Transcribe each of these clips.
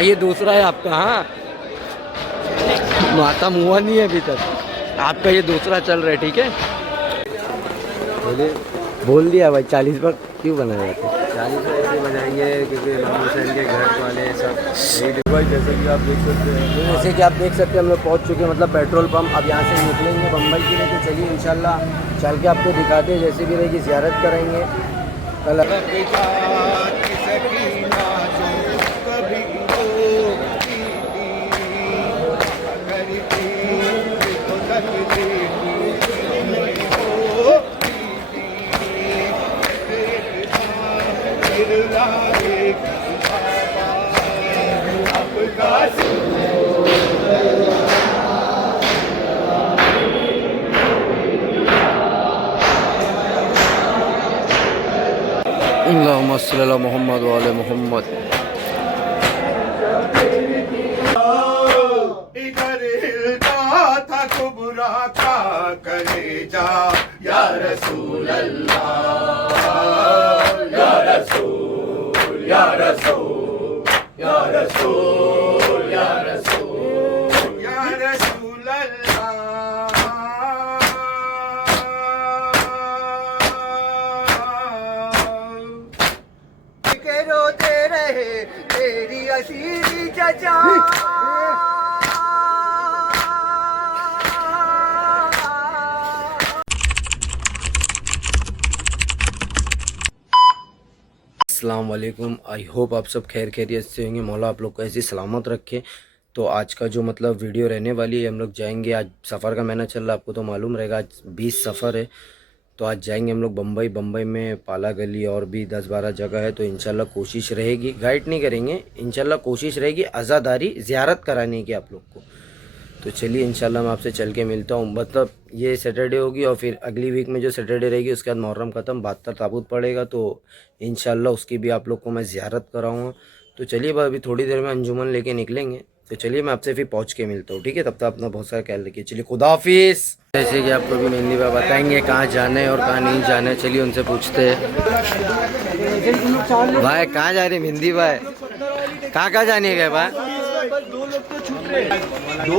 भाई ये दूसरा है आपका। हाँ माता मुआ नहीं है अभी तक, आपका ये दूसरा चल रहा है। ठीक है बोलिए, बोल दिया भाई 40 पर क्यों बनाया जाता है? 40 में ऐसे बनाएंगे क्योंकि इमाम हुसैन के घर वाले सब यही भाई, जैसे कि आप देख सकते हैं। तो जैसे कि आप देख सकते हैं हम लोग पहुंच चुके हैं मतलब पेट्रोल पंप। अब यहाँ से निकलेंगे बम्बई के लिए, तो चलिए इंशाल्लाह चल के आपको दिखाते हैं। जैसे भी रहेगी ज़ियारत करेंगे कल। अल्लाहुम्मा सल्ली अला मुहम्मद व आले मुहम्मद। इधर हिलता था कुबरा का कलेजा, या रसूल अल्लाह, या रसूल, या रसूल, या रसूल, या रसूल, या रसूल अल्लाह। के रोते रहे तेरी असीरी चचा, अस्सलाम वालेकुम। आई होप आप सब खैर खैरियत से होंगे। मौला आप लोग को ऐसी सलामत रखे। तो आज का जो मतलब वीडियो रहने वाली है, हम लोग जाएंगे आज। सफ़र का महीना चल रहा है, आपको तो मालूम रहेगा। आज 20 सफ़र है, तो आज जाएंगे हम लोग बम्बई। बम्बई में पाला गली और भी 10-12 जगह है। तो इंशाल्लाह कोशिश रहेगी, गाइड नहीं करेंगे, इंशाल्लाह कोशिश रहेगी अज़ादारी ज़ियारत कराने की आप लोग को। तो चलिए इंशाल्लाह मैं आपसे चल के मिलता हूँ। मतलब ये सैटरडे होगी और फिर अगली वीक में जो सैटरडे रहेगी उसके बाद मुहर्रम ख़त्म, 72 ताबूत पड़ेगा। तो इंशाल्लाह उसकी भी आप लोग को मैं ज़ियारत कराऊँगा। तो चलिए अभी थोड़ी देर में अंजुमन लेके निकलेंगे। तो चलिए मैं आपसे फिर पहुँच के मिलता हूँ। ठीक है, तब तक अपना बहुत सारा ख्याल रखिए। चलिए खुदा हाफिज़। जैसे कि आपको भी मेहंदी भाई बताएंगे कहाँ जाना है और कहाँ नहीं जाना है। चलिए उनसे पूछते हैं। भाई कहाँ जा रहे हैं मेहंदी भाई? कहाँ जाने गए भाई? दो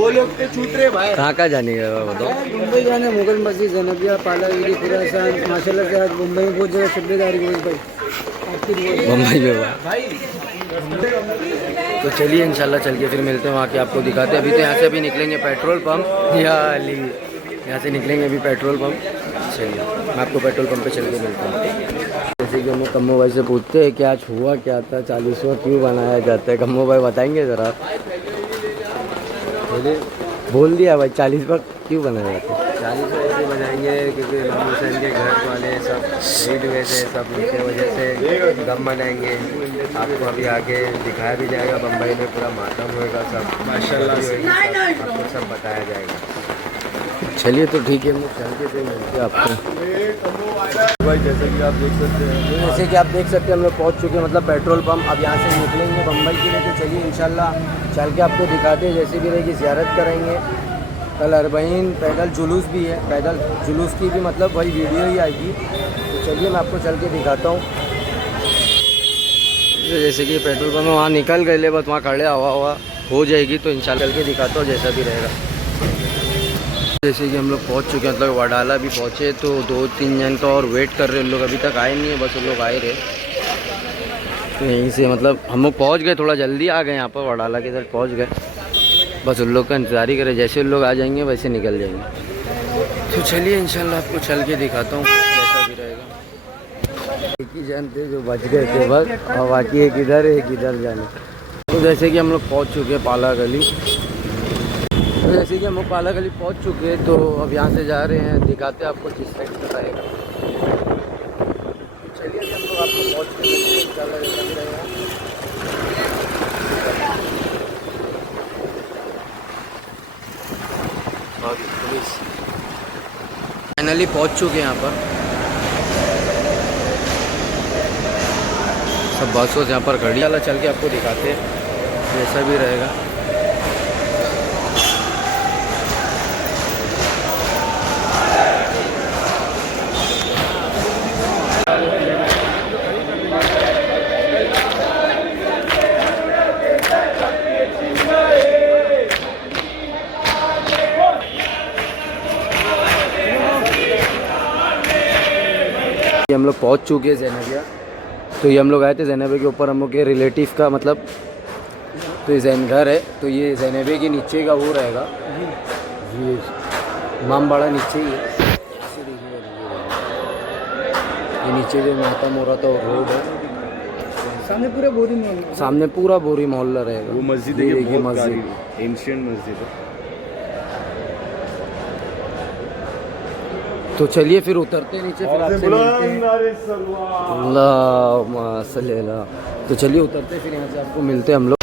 लोग तो छूट रहे भाई। कहाँ जाने गए भाई बताओ? मुंबई जाने, मुगल मस्जिद, जैनबिया, पालागिरी, खुरासान। माशाल्लाह से आज मुंबई में बहुत जगह शब्बेदारी हुई भाई। मुंबई में भाई। तो चलिए इंशाल्लाह चल के फिर मिलते हैं वहाँ के, आपको दिखाते हैं। अभी तो यहाँ से अभी निकलेंगे पेट्रोल पंप, या अली यहाँ से निकलेंगे अभी पेट्रोल पंप। चलिए मैं आपको पेट्रोल पंप पे चल के मिलता हूँ। जैसे कि हम लोग कम्मो भाई से पूछते हैं कि आज हुआ क्या था, 40वां क्यों बनाया जाता है? कम्मो भाई बताएंगे ज़रा। बोलिए, बोल दिया भाई 40 पर क्यों बनाया जाता है? 40 में ऐसे बनाएंगे क्योंकि इमाम हुसैन के घर वाले सब शहीद हुए थे, सब उनकी वजह से गम मनाएंगे। आपको अभी आगे दिखाया भी जाएगा, बम्बई में पूरा मातम होएगा, सब माशाल्लाह आपको सब बताया जाएगा। चलिए तो ठीक है, मैं चल के फिर मिलते हैं आपको। भाई जैसे कि आप देख सकते हैं। तो जैसे कि आप देख सकते हैं हम लोग पहुंच चुके हैं मतलब पेट्रोल पंप। अब यहाँ से निकलेंगे बम्बई के लिए। तो चलिए इंशाल्लाह चल के आपको दिखाते हैं। जैसे भी रहेगी ज़ियारत करेंगे। कल अरबईन पैदल जुलूस भी है, पैदल जुलूस की भी मतलब वही वीडियो ही आएगी। तो चलिए मैं आपको चल के दिखाता हूँ। तो जैसे कि पेट्रोल पंप वहाँ निकल गए, बस वहाँ खड़े हवा हो जाएगी। तो इंशाल्लाह चल के दिखाता हूँ जैसा भी रहेगा। जैसे कि हम लोग पहुंच चुके हैं, मतलब वडाला भी पहुंचे। तो 2-3 जन तो और वेट कर रहे हैं, लोग अभी तक आए नहीं है, बस वो लोग आए रहे। तो यहीं से मतलब हम लोग पहुंच गए, थोड़ा जल्दी आ गए यहाँ पर, वडाला के इधर पहुंच गए। बस उन लोग का इंतजार ही करें, जैसे उन लोग आ जाएंगे वैसे निकल जाएंगे। तो चलिए इंशाल्लाह आपको चल के दिखाता हूँ जैसा भी रहेगा। एक ही जानते जो बच गए थे बस, और बाकी एक इधर जाने। तो जैसे कि हम लोग पहुँच चुके हैं पाला गली। तो जैसे कि हम लोग पाला गली पहुँच चुके हैं, तो अब यहाँ से जा रहे हैं, दिखाते हैं आपको किस साइड से आएगा। चलिए अभी हम लोग आपको पहुँच के इंशाल्लाह जैसा भी रहेगा। फाइनली पहुँच चुके हैं यहाँ पर। सब बसों यहाँ पर खड़ी। चल के आपको दिखाते हैं जैसा भी रहेगा। हम लोग पहुंच चुके हैं जैनबिया। तो ये हम लोग आए थे जैनबिया के ऊपर, हम लोग के रिलेटिव का मतलब तो ये जैन घर है। तो ये जैनबिया के नीचे का वो रहेगा, ये इमामबाड़ा नीचे ही है। ये नीचे जो मातम हो रहा था वो रोड है, सामने पूरा बोरी मोहल्ला, सामने पूरा बोरी मोहल्ला रहेगा। वो मस्जिद ये है, देखिए बहुत मस्जिद, प्यारी एंशिएंट मस्जिद है। तो चलिए फिर उतरते हैं नीचे, फिर आपसे मिलते हैं। अल्लाहुम्मा सल्ली अला। तो चलिए उतरते हैं, फिर यहाँ से आपको मिलते हैं हम लोग।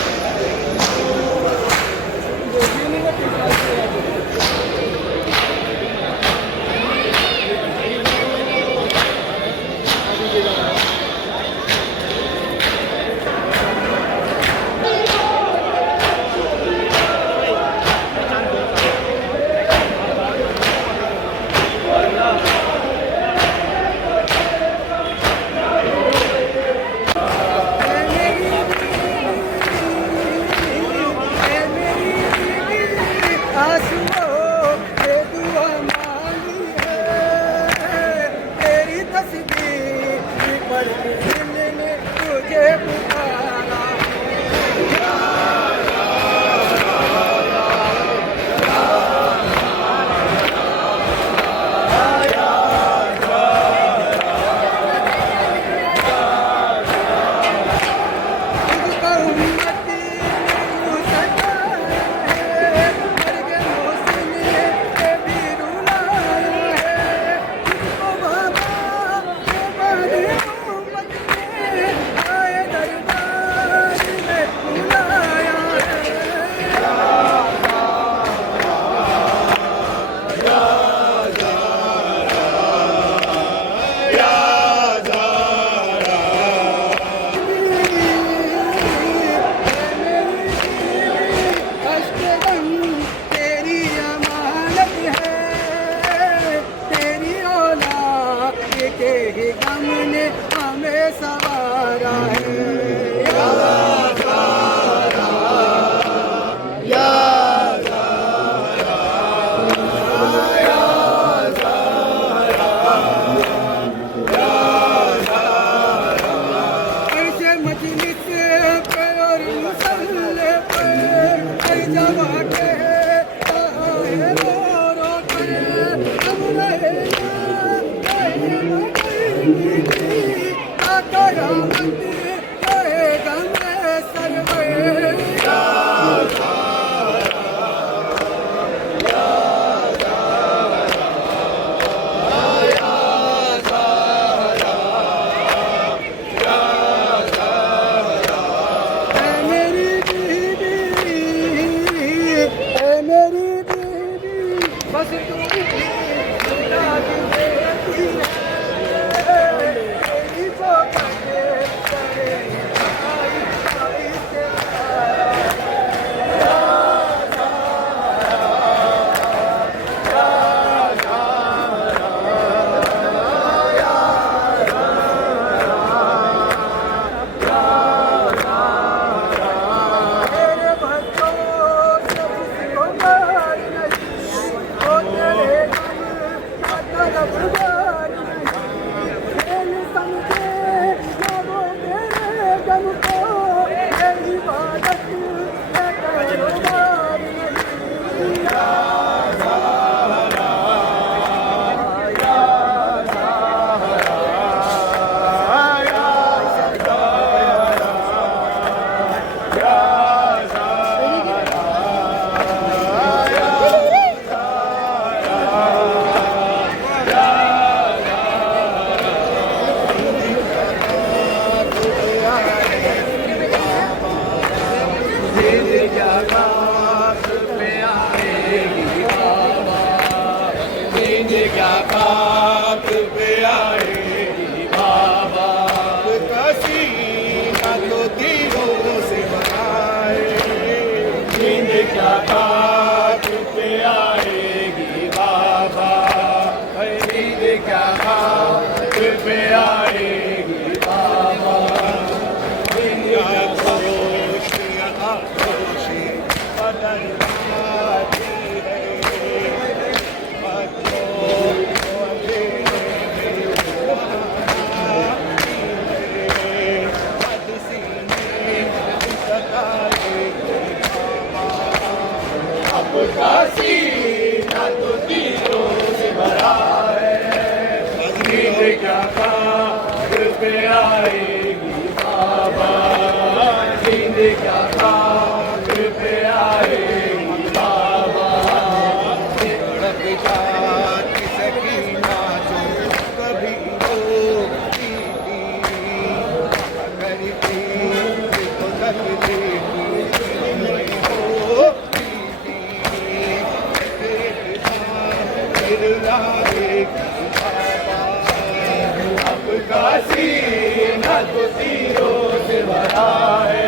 सीना तो तीरों से भरा है,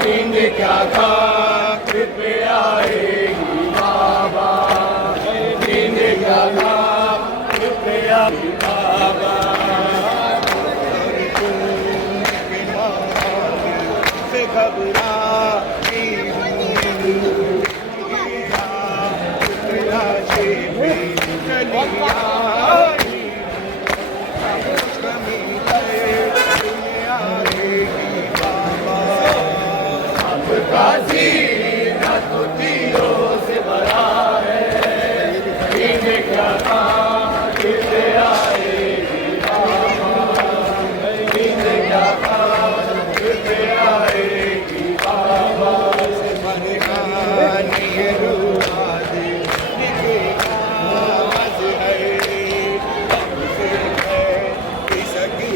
नींद क्या खाक पे आएगी बाबा, नींद क्या खाक पे आएगी बाबा। से घबराई सीना तो तीरों से भरा है, नींद क्या खाक पे आएगी बाबा, नींद क्या खाक पे आएगी बाबा। से बनेगा ये रुआ दे, ये आवाज़ है, हमसे है इसकी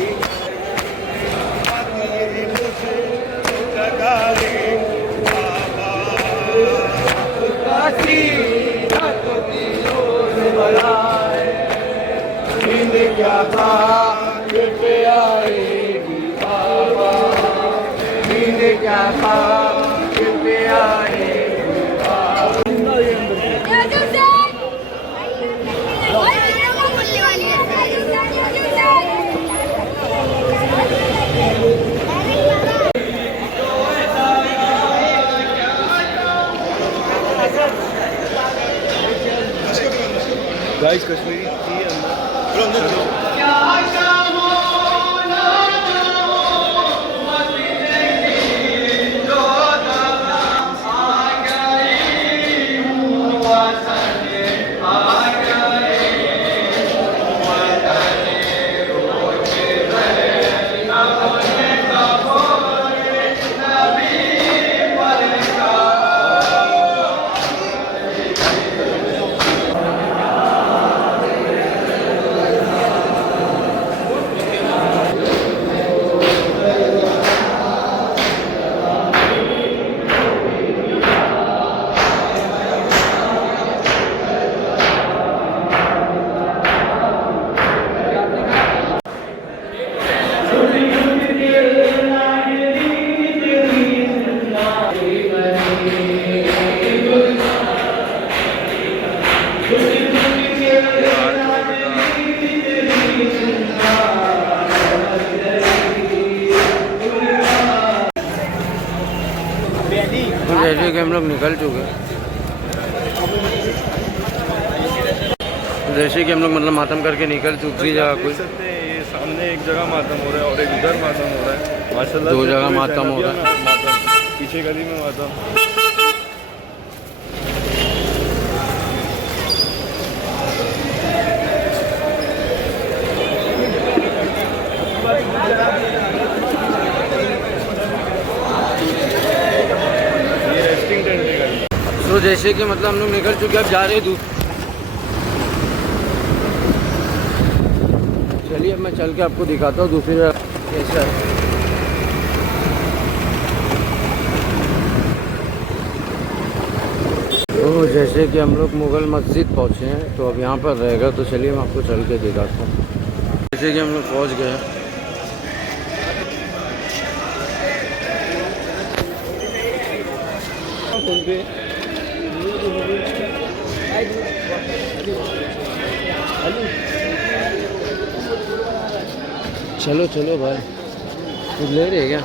बात, ये मुझे लगा रे सीना तो तीरों से भरा है, नींद क्या खाक पे आएगी बाबा, नींद क्या खाक पे आएगी बाबा। गाइस कश्मीरी टी अंदर जैसे कि हम लोग निकल चुके हैं, जैसे कि हम लोग मतलब मातम करके निकल चुकी जगह कोई ये सामने एक जगह मातम हो रहा है और एक उधर मातम हो रहा है माशाल्लाह। दो जगह मातम हो रहा है, पीछे गली में मातम। ये रेस्टिंग टेंट है गाड़ी। तो जैसे कि मतलब हम लोग निकल चुके हैं, अब जा रहे हैं दूर। चलिए अब मैं चल के आपको दिखाता हूँ दूसरी जगह कैसा है। तो जैसे कि हम लोग मुगल मस्जिद पहुँचे हैं, तो अब यहाँ पर रहेगा, तो चलिए मैं आपको चल के दिखाता हूँ। जैसे कि हम लोग पहुँच गए हैं, चलो चलो भाई, कुछ ले रहे क्या?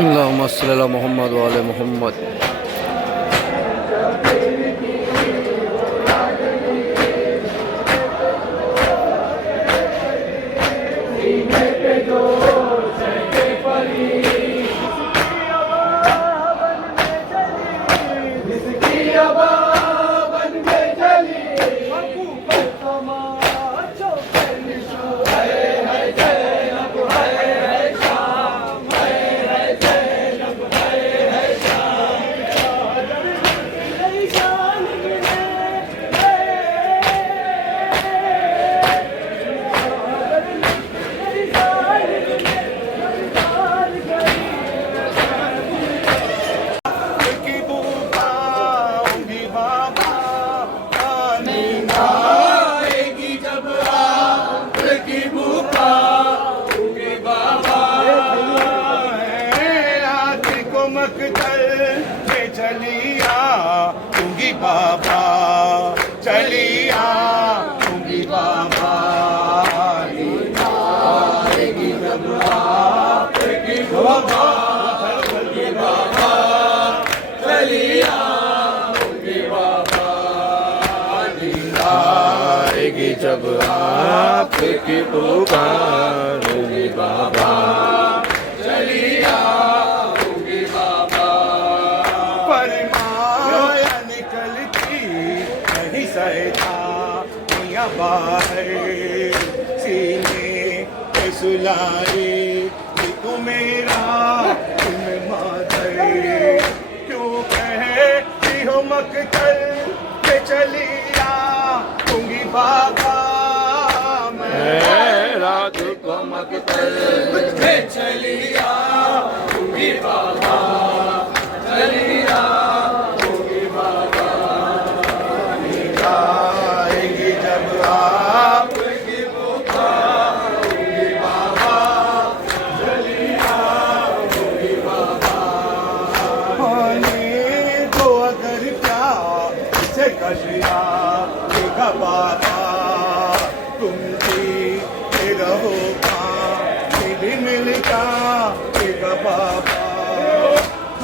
अल्लाहुम्मा सल्ली अला मोहम्मद व आले मोहम्मद। बाबा चलिया होंगी बाबा आएगी जब आपकी बाबा बाबा चलिया होंगी बाबा आएगी जब आपकी पुकार होगी बाबा चलिया होगी बाबा परमाया निकलती नहीं सहता मियाँ बाहर सीने पे सुलाए तू मेरा तुम माधर क्यों कहती हो मकतल पे चलिया होंगी बाबा मैं रात को मकतल पे चलिया होंगी बाबा चलिया होंगी बाबा आएगी जब आपकी पुकार होंगी बाबा चलिया होंगी बाबा होने को अगर प्यार से कशिया देखा बाबा तुम भी रहो भी मिलता देखा बाबा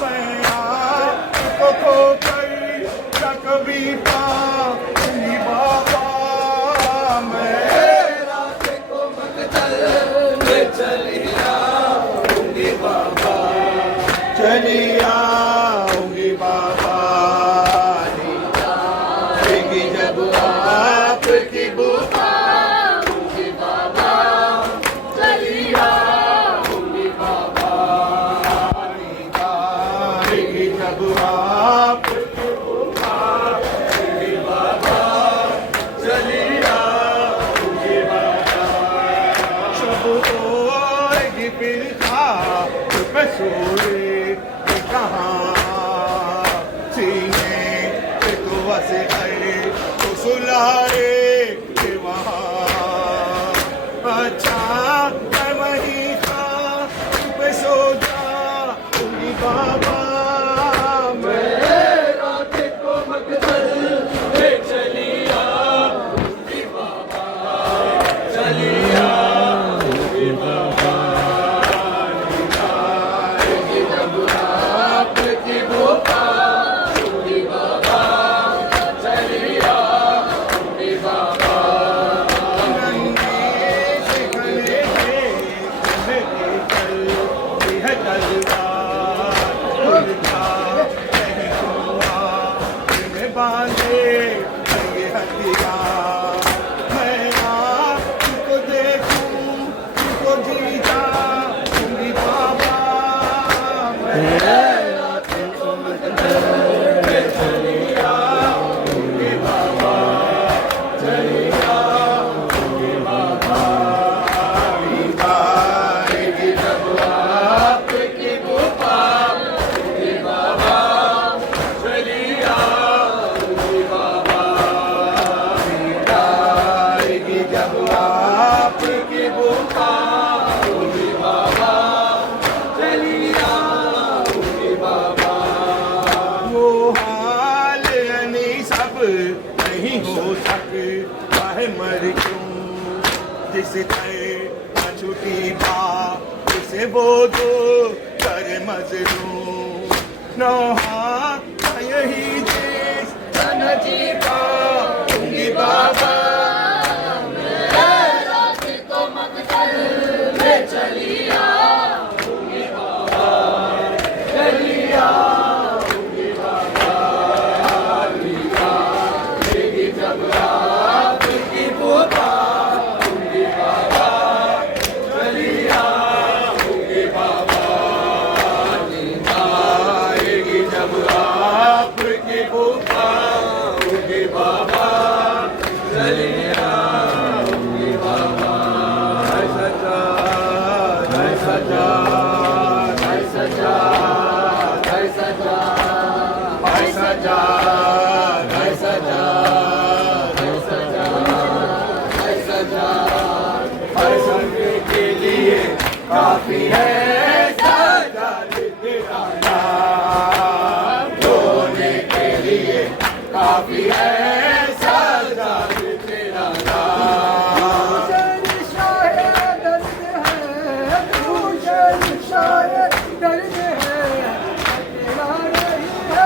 मैं आपको खोकर क्या कभी पाऊंगी बाबा मैं रात को मकतल में चलिया होंगी बाबा चलिया होंगी बाबा आएगी जब आपकी बुखार होंगी बाबा चलिया होंगी बाबा आएगी जब आपकी बुखार होंगी बाबा चलिया होंगी बाबा शब होएगी फिर खाब पे सोए कहाँ सीने पे तो वसे आए तो सुलाए के वहाँ अच्छा मैं वहीं था पे सो जा होंगी बाबा मैं रात को मकतल में चलिया होंगी बाबा चलिया होंगी बाबा आएगी जब आपकी पुकार होंगी बाबा चलिया होंगी बाबा नन्हे से गले से तुम्हें कल यह तलवार उनका नहीं हुआ तुम्हें बांधे ये हथियार मैं आपको देखूं तुमको जीता होंगी बाबा मैं रात को मकतल में चलिया होंगी बाबा चलिया होंगी बाबा आएगी जब आपकी पुकार होंगी बाबा चलिया होंगी बाबा आएगी जब आपकी पुकार होंगी बाबा चलिया होंगी बाबा वो हाल यानी सब नहीं हो सकता है मर क्यों जिस तय न छुटी बात उसे वो दो कर मजनू नौहा यही देश धनजी पाऊंगी बाबा काफी है सजाद तेरा नाम रोने के लिए काफी है सजाद तेरा नाम शायद दर्द है तुझे शायद दर्द है तेरा नहीं है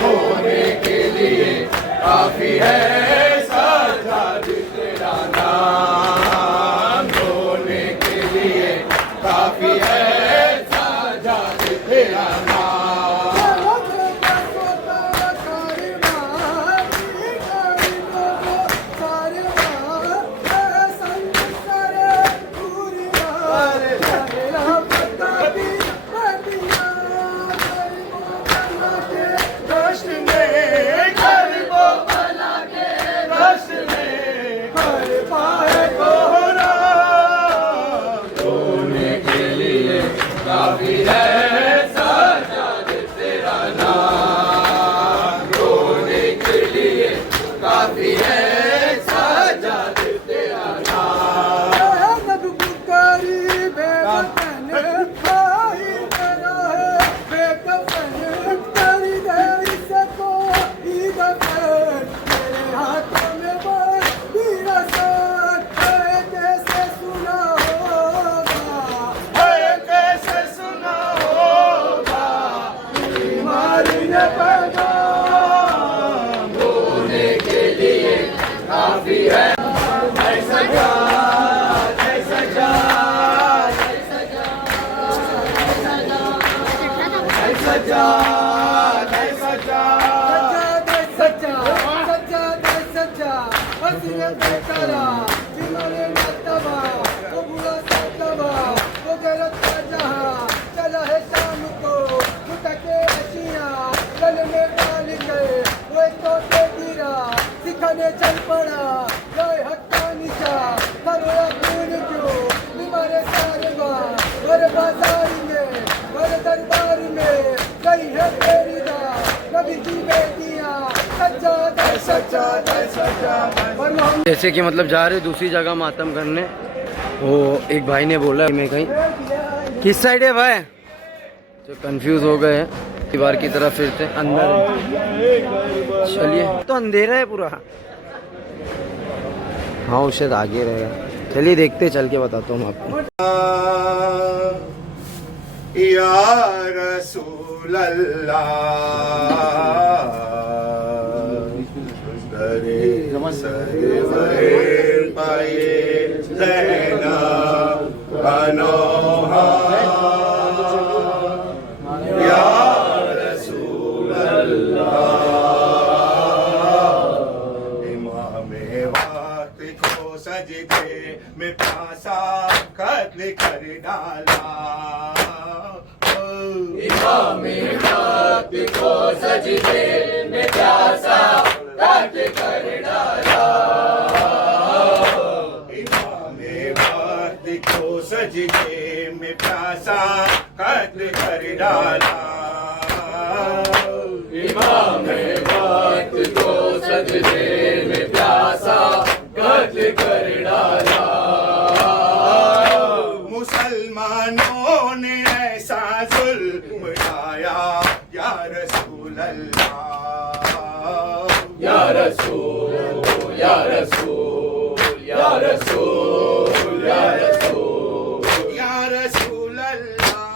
रोने के लिए काफी है सजाद तेरा नाम रोने के लिए काफी है सजाद तेरा नाम काफी है सजाद तेरा नाम रोने के लिए काफी है सजाद तेरा नाम पुकारी बेवतन भाई तेरा है बेकफन तेरी देरी से कोई दफन तेरे हाथों में बड़ी रसद है कैसे सुना रोने के लिए काफी है चला है शाम को मुटके रशिया गल में डाल गए वो तो गिरा सिखाने चल पड़ा गए हक्का निशा करोड़ा खून क्यों बीमारे सारे और बाजार में और दरबार में गई है तेरी दा नबी की बेटियां सच्चा जैसे कि मतलब जा रहे दूसरी जगह मातम करने, वो एक भाई ने बोला मैं कहीं किस साइड है भाई, तो कंफ्यूज हो गए हैं, दीवार की तरफ फिरते अंदर। चलिए तो अंधेरा है पूरा, हाँ वो शायद आगे रहेगा, चलिए देखते चल के बताता हूँ आपको। या रसूल अल्लाह सरवर पाए ज़ैना अनोहा या रसूल अल्लाह इमामे वक्त को सजदे में प्यासा कत्ल कर डाला, इमामे वक्त को सजदे में प्यासा कत्ल कर डाला, इमामे वक्त को सजदे में प्यासा कत्ल कर डाला, इमामे वक्त को सजदे में प्यासा कत्ल कर डाला। मुसलमानों ने ऐसा जुल्म ढाया या रसूल अल्लाह, या रसूल या रसूल या रसूल या रसूल या रसूल अल्लाह,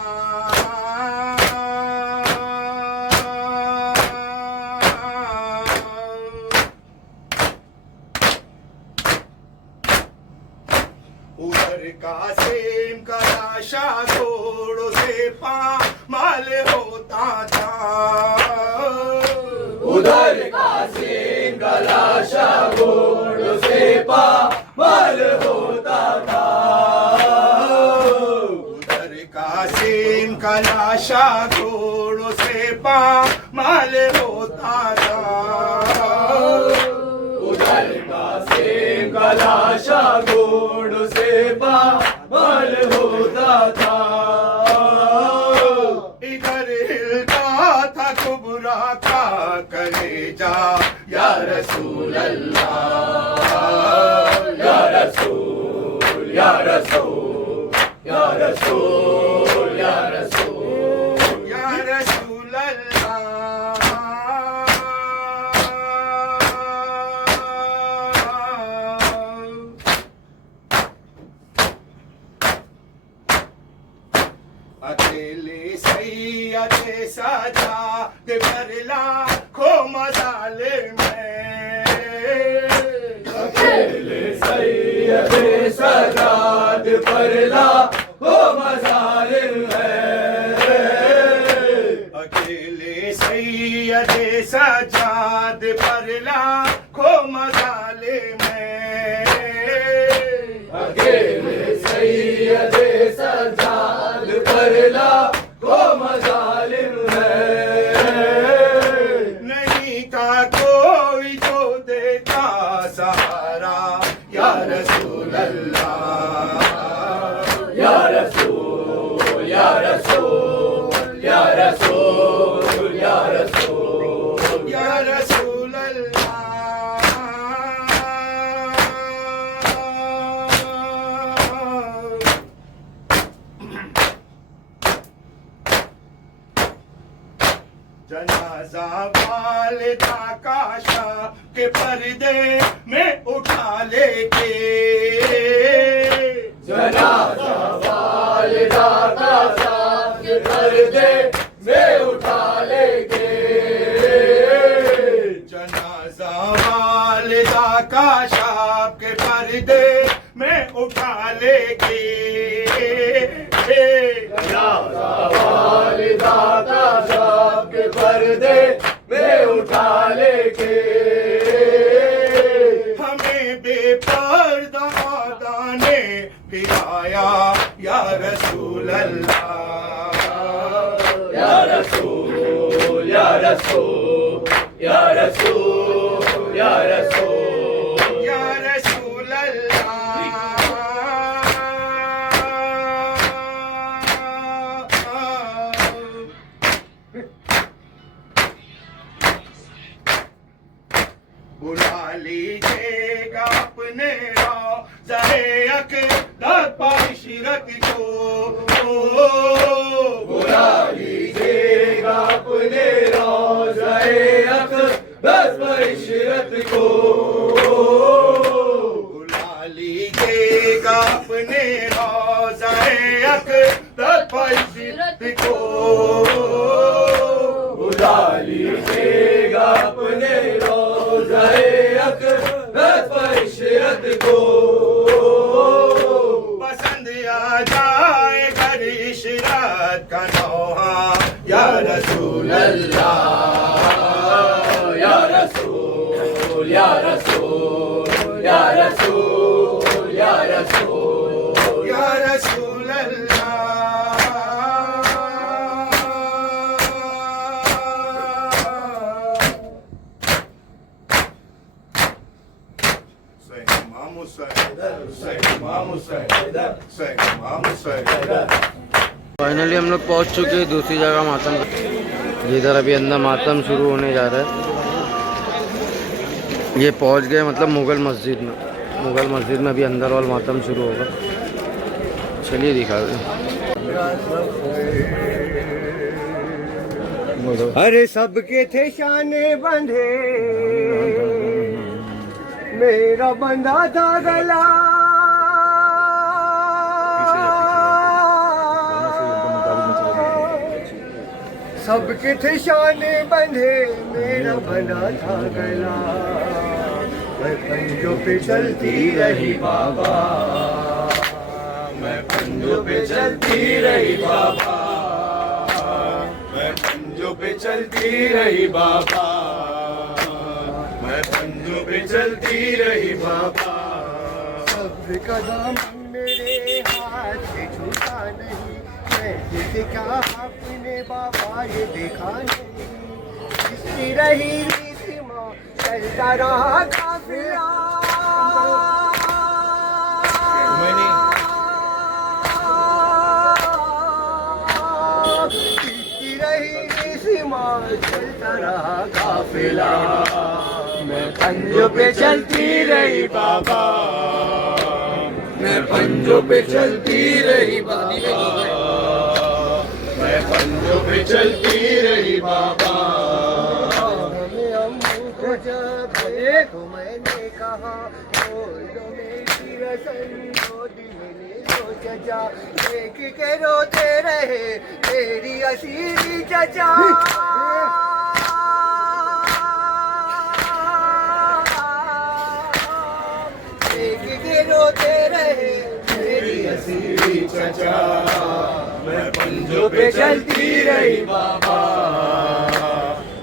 गलाशा घोड़ों से पामाल होता था। उधर कासिम का लाशा घोड़ों से पामाल होता था। उधर कासिम का लाशा घोड़ों से पामाल होता था। उधर कासिम का लाशा घोड़ों से पामाल होता था। इधर हिलता था कुबरा का कलेजा या रसूल अल्लाह, या रसूल या रसूल या रसूल या रसूल या रसूल अल्लाह। अकेले सैयदे सजाद पर लाखों मसाले में, अकेले सैयदे सजाद पर लाखों मजालिम है। अकेले सैयदे सजाद पर लाखों मसाले में, अकेले सैयदे सजाद पर लाखों मजालिम है। नहीं था कोई जो देता सहारा या रसूल अल्लाह, या रसूल या रसूल या रसूल या रसूल या रसूल अल्लाह। जनाजा वालिदा का शाह के पर्दे में उठा लेके, जनाजा वालिदा का शाह के पर्दे में उठा लेके, जनाजा वालिदा का शाह के पर्दे में उठा लेके, जनाजा वालिदा का शाह के पर्दे में उठा लेके, हमें बेपर्दा दाने फिराया या रसूल अल्लाह, या रसूल या रसूल या रसूल या रसूल या रसूल अल्लाह। बुला लीजिएगा अपने रोज़े अक़दर पाशिरत को, बुला लीजिएगा अपने रोज़े अक़दर पाशिरत को, बुला लीजिएगा अपने रोज़े अक़दर पाशिरत को, बुला लीजिएगा अपने रोज़े अक़दर पाशिरत को, पसंद आ जाए घर इशरत का नौहा या रसूल अल्लाह, या रसूल या रसूल या रसूल या रसूल या रसूल फाइनली हम लोग पहुंच चुके हैं दूसरी जगह मातम। जिधर अभी अंदर मातम शुरू होने जा रहा है, ये पहुंच गए मतलब मुगल मस्जिद में। मुगल मस्जिद में अभी अंदर वाला मातम शुरू होगा। चलिए दिखा दें। अरे सबके थे शाने बंधे, मेरा बंधा था गला, सबके थे शाने बंधे, मेरा बंधा था गला, मैं पंजों पे चलती रही बाबा, मैं पंजों पे चलती रही बाबा, मैं पंजों पे चलती रही बाबा, मैं पंजों पे चलती रही बाबा। सब्र का दामन मेरे हाथ से छूटा नहीं, मैं देखा आपने बाबा ये देखा नहीं, इसकी रही सीमा चलता रहा काफिला, इसकी रही सीमा चलता रहा काफिला, मैं पंजों पे चलती रही बाबा, मैं पंजों पे चलती रही बाबा, मैं पंजों पे चलती रही बाबा। हमें अम्मू को जब देखो मैंने कहा बोल दो मेरी रसन, दो दिल ने दो चचा, देख के रोते रहे तेरी असीरी चचा, देख के रोते रहे तेरी असीरी चचा, मैं पंजों पे चलती रही बाबा,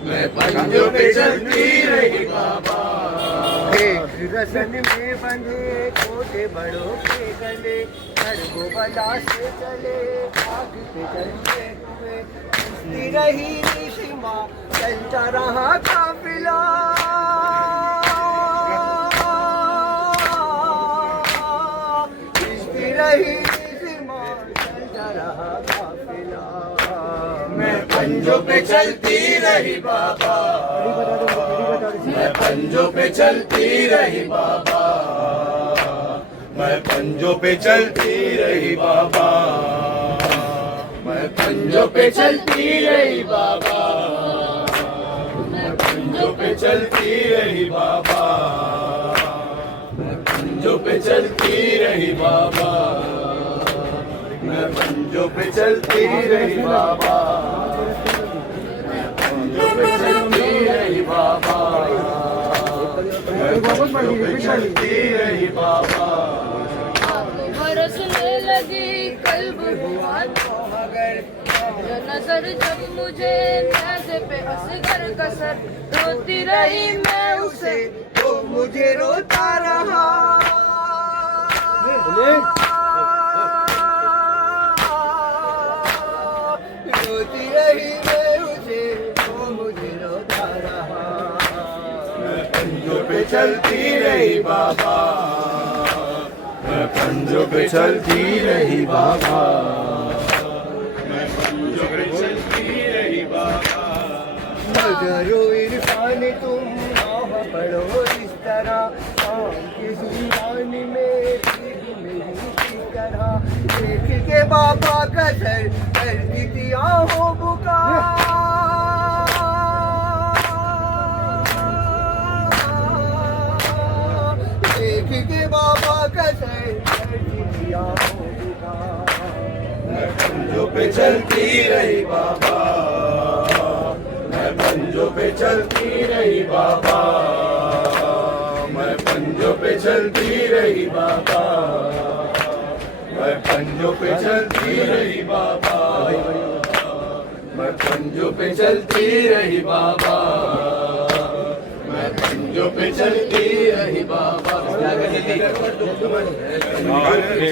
मैं पंजों पे चलती रही बाबा। एक रसन में बंधे छोटे बड़ों के गले, घर को बता से चले आग पे चलते हुए, इसकी रही सीमा चलता रहा काफिला, इसकी रही सीमा चलता रहा काफिला, मैं पंजों पे चलती रही बाबा, मैं पंजों पे चलती रही बाबा, मैं पंजों पे चलती रही बाबा, मैं पंजों पे चलती रही बाबा, मैं पंजों पे चलती रही बाबा, मैं पंजों पे चलती रही बाबा, मैं पंजों पे चलती रही बाबा, पंजों पे चलती रही बाबा, मैं पंजों पे चलती रही बाबा। बरसने लगी कल्ब हुआ तो मगर, नजर जब मुझे मैदे पे असगर कसर, रोती रही मैं उसे तो मुझे रोता रहा, रोती रही मैं उसे तो मुझे रोता रहा, मैं पंजों पे चलती रही बाबा, मैं पंजों पे चलती रही बाबा, मैं पंजों पे चलती रही बाबा। मगरो इरफान तुम राह पढ़ो इस तरह, शाम के सुल्तान में मेरी की तरह, देख के बाबा कसर कर दी हो बुका, देख के बाबा कसर कर दी हो बुका, मैं पंजों पे चलती रही बाबा, मैं पंजों पे चलती रही बाबा, मैं पंजों पे चलती रही बाबा, मैं पंजों पे चलती रही बाबा, मैं पंजों पे चलती रही बाबा, मैं पंजों पे चलती रही बाबा।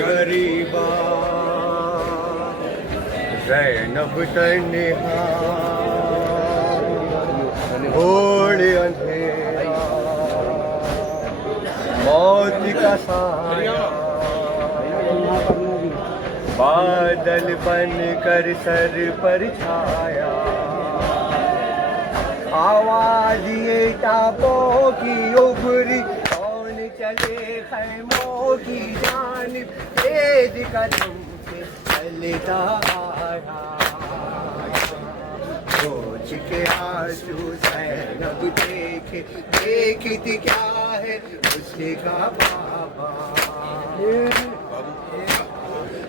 गरीबा ज़ैनब तन्हा घोड़ अंधेरा, मौत का साया बादल बन कर सर पर छाया, आवाज ये टापों की उभरी, कौन चले खैमों की जानिब, तेज कदम से चलता आया, सोच के आंसू ज़ैनब देखे, देखती क्या है उसका बाबा,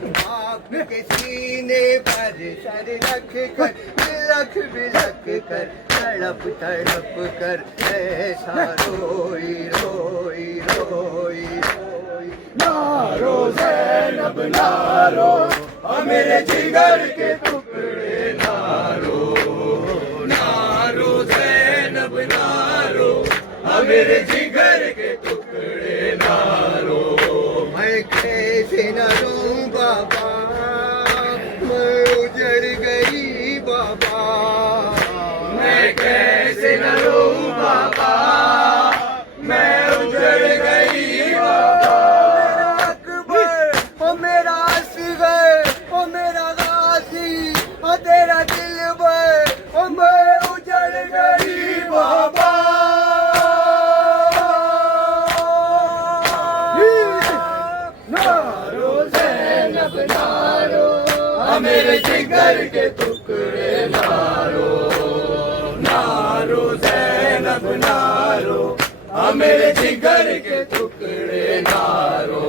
बाप के सीने पर सर रख कर बिलख बिलख कर तड़प तड़प कर ऐसा रोई रोई रोई रोई। नारो ज़ैनब नारो, मेरे जिगर के टुकड़े नारो, नारो ज़ैनब नारो, मेरे जिगर के टुकड़े नारो। मैं कैसे न रोऊं बाबा, मैं उजड़ गई बाबा, मैं कैसे न रोऊं बाबा, मैं उजड़ गई बाबा। मेरा अकबर ओ मेरा असगर ओ मेरा गाजी ओ तेरा दिलबर ओ मैं उजड़ गई बाबा। नारो ज़ैनब नारो, मेरे जिगर के टुकड़े नारो, नारो ज़ैनब नारो, मेरे जिगर के टुकड़े नारो।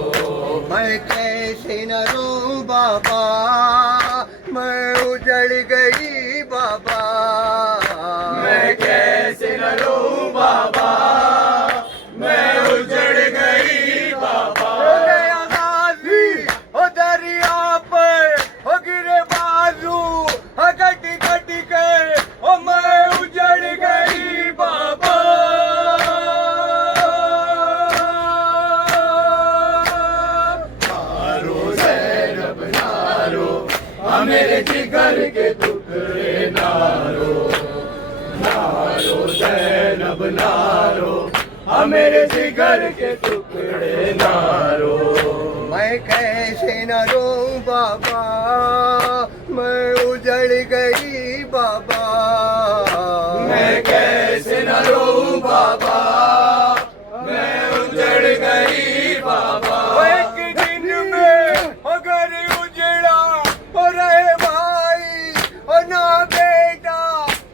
मैं कैसे न रोऊं बाबा, मैं उजड़ गई बाबा, मैं कैसे न रोऊं बाबा, मैं उजड़ गई बाबा। हो गया गाजी ओ दरिया पर ओ गिरे बाजू ओ कटी कटी के ओ मैं उजड़ गई बाबा। नारो ज़ैनब नारो, मेरे जिगर के टुकड़े नारो, नारो ज़ैनब नारो, मेरे जिगर के टुकड़े नारो। मैं कैसे न रोऊं बाबा, मैं उजड़ गई बाबा, मैं कैसे न रोऊं बाबा, मैं उजड़ गई बाबा। एक दिन में अगर उजड़ा हो रहे भाई और ना बेटा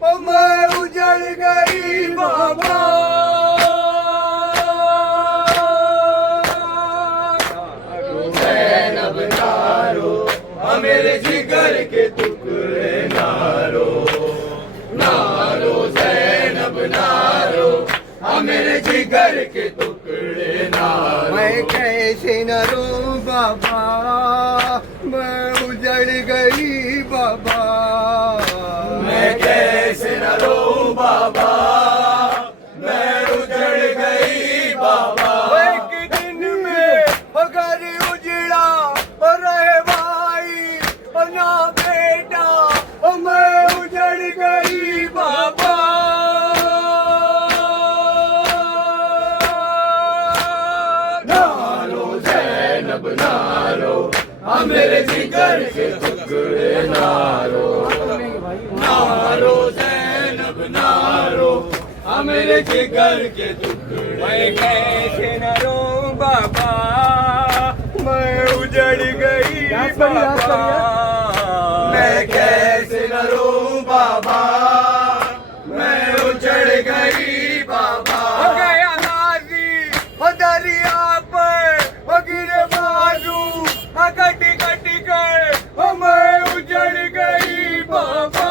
ओ मैं उजड़ गई बाबा। ज़ैनब नारो, मेरे जिगर के टुकड़े नारो, नारो ज़ैनब नारो, मेरे जिगर के टुकड़े नारो। मैं कैसे न रोऊं बाबा, मैं उजड़ गई बाबा, मैं कैसे न रोऊं बाबा, मैं उजड़ गई बाबा। एक दिन में अगर उजड़ा और रहे भाई और ना बेटा और मैं उजड़ गई बाबा। नारो ज़ैनब नारो, मेरे जिगर के टुकड़े नारो, नारो ज़ैनब नारो, मेरे जिगर के टुकड़े। मैं कैसे न रोऊं बाबा, मैं उजड़ गई बाबा, मैं कैसे न रोऊं बाबा, मैं उजड़ गई बाबा। हो गया गाजी हो दरिया पर हो गिरे बाजू हो कटी कटी कर हो मैं उजड़ गई बाबा।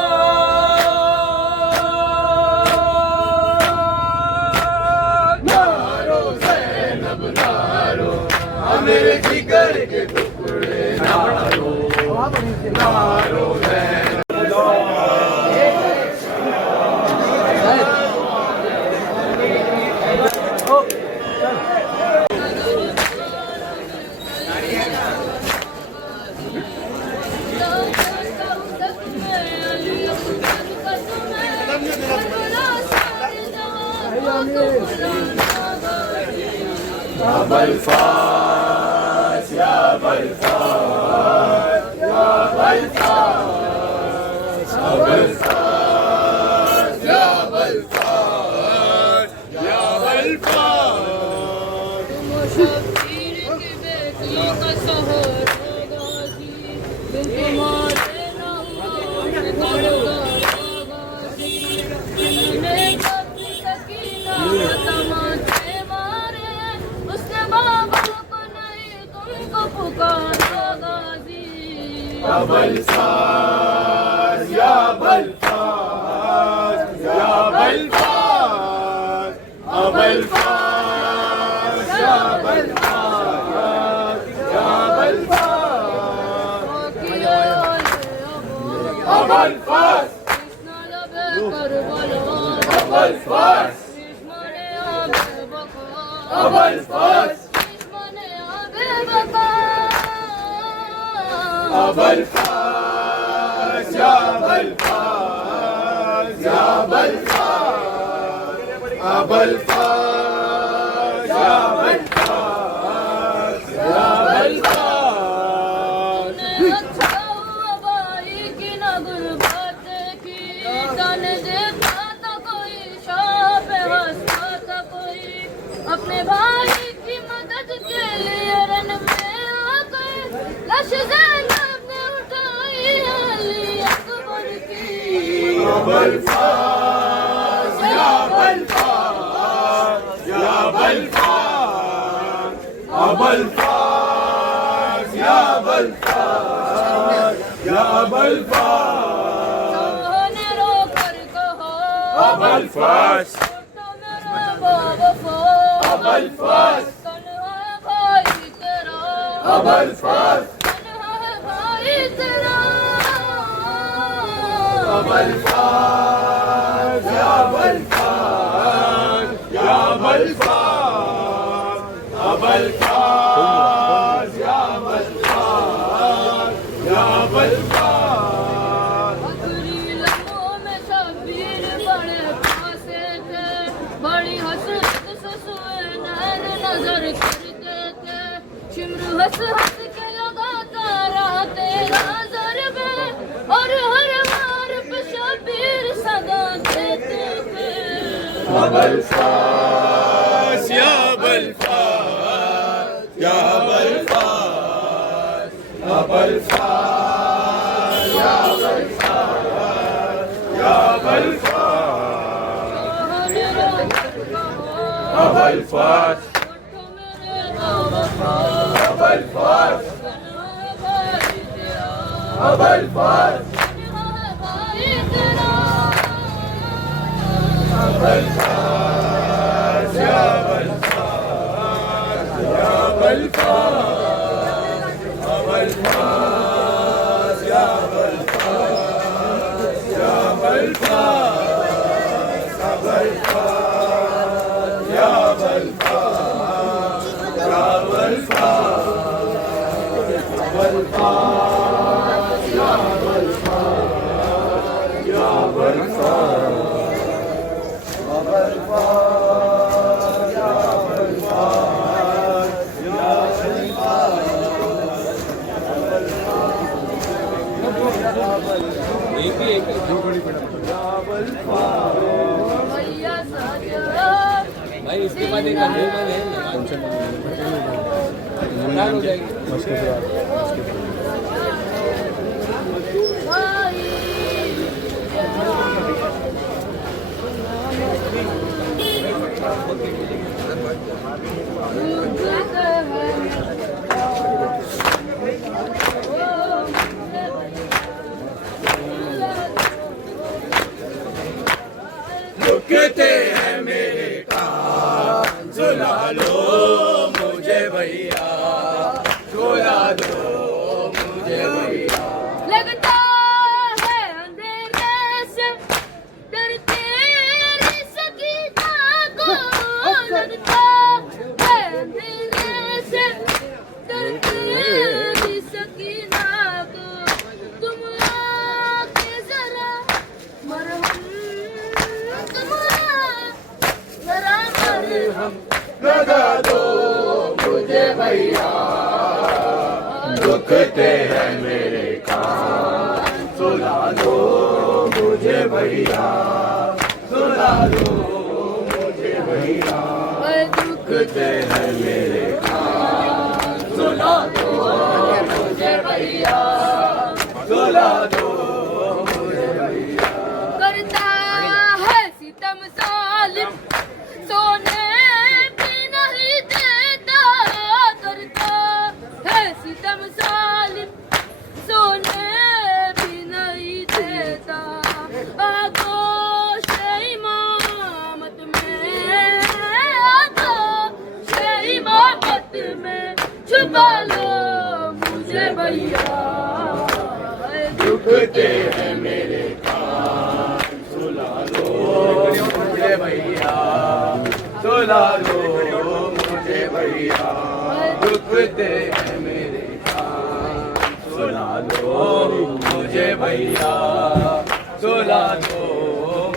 नारो ज़ैनब नारो, मेरे जिगर के टुकड़े नारो, नारो ज़ैनब। बलफास या बलफास या बलफास बलफास या बलफास या बलफास। शबीर की बेटी का शहर गाजी, तुम्हारे नाम गाजी। तुमने कभी सकीना तमाचे मारे, उसने बाबा को नहीं तुमको पुकारा गाजी। बलफास अबल फास कृष्ण लबे कर बोलो अबल फास कृष्ण ने आबे बको अबल फास कृष्ण ने आबे बको अबल फास या अबल फास या अबल फास अबल फास या अबल फास या अबल फास तूने अच्छा हुआ भाई की न गुरबत की तने देखा तो कोई शाप हंसता था कोई अपने भाई की मदद के लिए रन में आ गए लश ज़ैनब ने उठाई अली अकबर की अबल फास या अबल फास या अबल फास अबल फास या अबल फास या अबल फास सोने रो कर कहो अबल फास तो मेरा बाबा फो अबल फास तन्हा भाई तेरा अबल फास तन्हा भाई तेरा अबल फास या अबल फास या अबल फास अबल फास या अबल फास या अबल फास आखिरी लम्हों में शब्बीर बड़े पासे थे बड़ी हसरत से सोए नैन नजर करते थे शिमर हंस हंस के लगाता रहा तेरा ज़रबे और हर वार पे शब्बीर सदा देते थे अबल फास या अबल फास या अबल फास अबल फास या अबल फास या अबल फास सोने रो कर कहो अबल फास उठो मेरे बाबा को अबल फास तन्हा भाई तेरा अबल फास तन्हा भाई तेरा अबल फास या अबल फास या अबल फास अबल फास या अबल फास या अबल फास अबल फास या अबल फास या अबल फास अबल फास या अबल फास या अबल फास अबल फास या अबल फास या अबल भैया साजा भाई इसके बाद एक दुखते हैं मेरे कान सुना लो मुझे भैया सुना दो मुझे भैया लगता है अंधेरे से डरते सकीना को लगता है अंधेरे से डरते सकीना को तुम आके जरा मरहम जरा मरहम लगा दो मुझे भैया दुखते हैं मेरे कान सुना दो मुझे भैया सुना दो मुझे भैया दुखते हैं मेरे कान सुना दो मुझे भैया सुना दो मुझे भैया करता है सितम सालिम सोने भी नहीं देता करता है सितम सालिम सोने भी नहीं देता आगोश इमामत में आगोश इमामत में छुपा लो मुझे भैया दुखते हैं मेरे कान, सुला लो मुझे भैया, सुला लो मुझे भैया, दुखते हैं मेरे कान, सुला लो मुझे भैया, सुला लो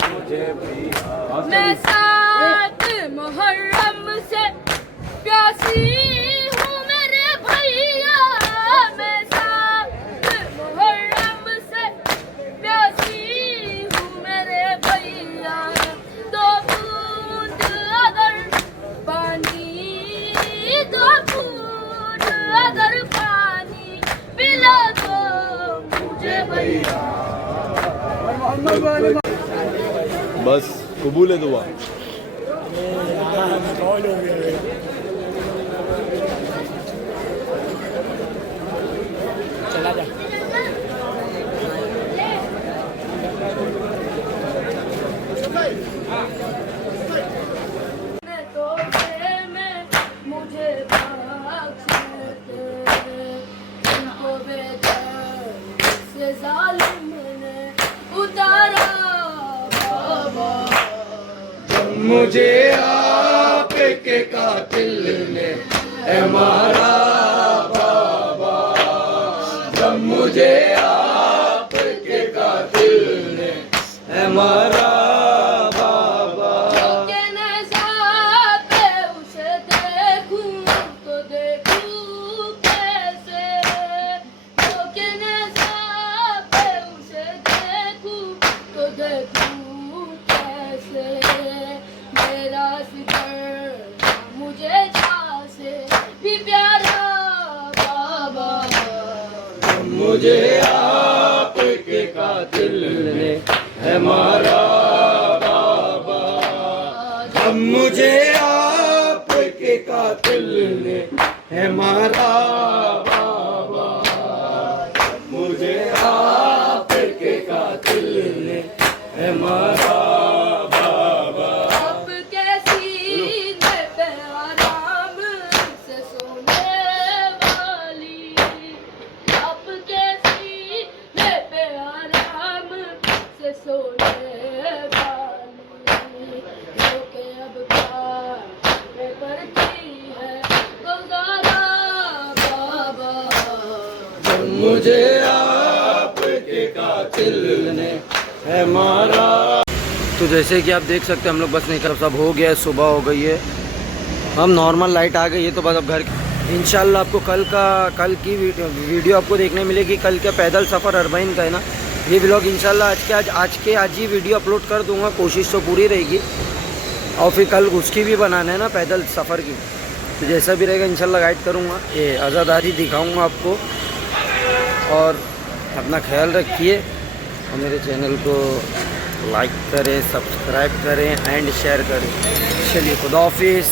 मुझे भैया। मैं 7 मुहर्रम से प्यासी हूँ मेरे भैया, मैं 7 मुहर्रम से प्यासी हूँ मेरे भैया, 2 बूंद अगर पानी, 2 बूंद अगर पानी पिला दो मुझे भैया। बस कबूल है दुआ। तो में मुझे बख्श दे, उनको बेदर्द से जालिम ने उतारा बाबा, मुझे आपके कातिल ने है मारा बाबा, जब मुझे आपके कातिल ने है मारा बाबा। के नशा पे उसे देखूं तो देखूं कैसे, के नशा पे उसे देखूं तो देखूं कैसे, मेरा सितर मुझे जहाँ से भी प्यारा बाबा, मुझे आपके कातिल ने है मारा बाबा, जब मुझे आपके कातिल ने है मारा बाबा, मुझे आपके कातिल ने है मारा बाबा। आपके सीने पे आराम से सोने वाली, आपके सीने पे आराम से सोने वाली, जो के अब प्यार करती है गुजारा बाबा, मुझे आपके कातिल ने है मारा। तो जैसे कि आप देख सकते हैं हम लोग बस निकल, सब हो गया है, सुबह हो गई है, हम नॉर्मल लाइट आ गई है। तो बस अब घर इंशाल्लाह आपको कल की वीडियो आपको देखने मिलेगी। कल का पैदल सफ़र अरबईन का है ना, ये व्लॉग इंशाल्लाह आज ही वीडियो अपलोड कर दूंगा, कोशिश तो पूरी रहेगी। और फिर कल उसकी भी बनाना है ना, पैदल सफ़र की, तो जैसा भी रहेगा इंशाल्लाह गाइड करूँगा, ये आज़ादारी दिखाऊँगा आपको। और अपना ख्याल रखिए और मेरे चैनल को लाइक करें, सब्सक्राइब करें एंड शेयर करें। चलिए खुदा हाफिज़।